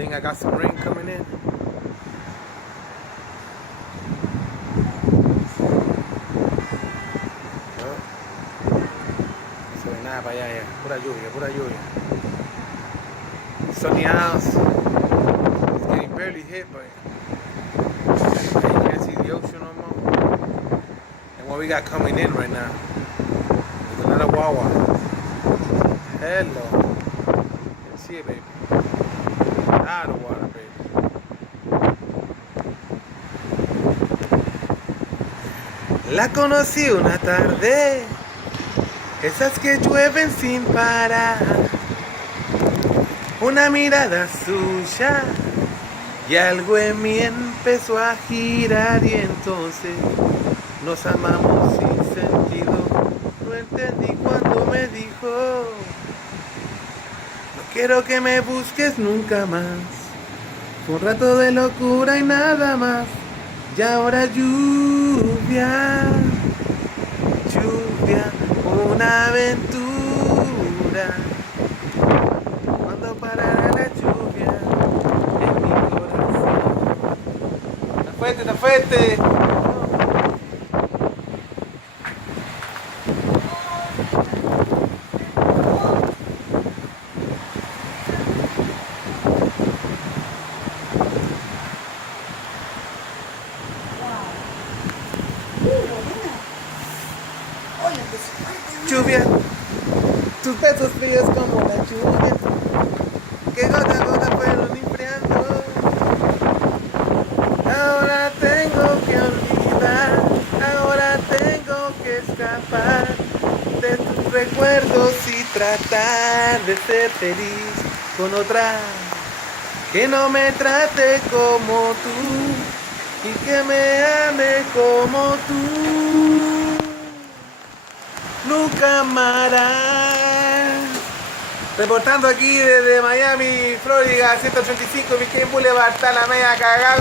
think I got some rain coming in. No se ve nada para allá, ya. Pura lluvia, pura lluvia. Sunny house. It's getting barely hit, but you can't see the ocean no more. And what we got coming in right now is another Wawa. Hello. You see it, baby. Out of water, baby. La conocí una tarde, esas que llueven sin parar. Una mirada suya y algo en mí empezó a girar y entonces nos amamos sin sentido. No entendí cuando me dijo: no quiero que me busques nunca más. Fue un rato de locura y nada más. Y ahora lluvia, lluvia, una aventura. Cuando parará la lluvia en mi corazón. ¡Está fuerte, está fuerte! Lluvia, tus besos fríos como la lluvia, que gota a gota fueron enfriando. Ahora tengo que olvidar, ahora tengo que escapar de tus recuerdos y tratar de ser feliz con otra que no me trate como tú y que me ame como tú. Nunca amarás. Reportando aquí desde Miami, Florida, 185 Viking Boulevard, está la media cagada.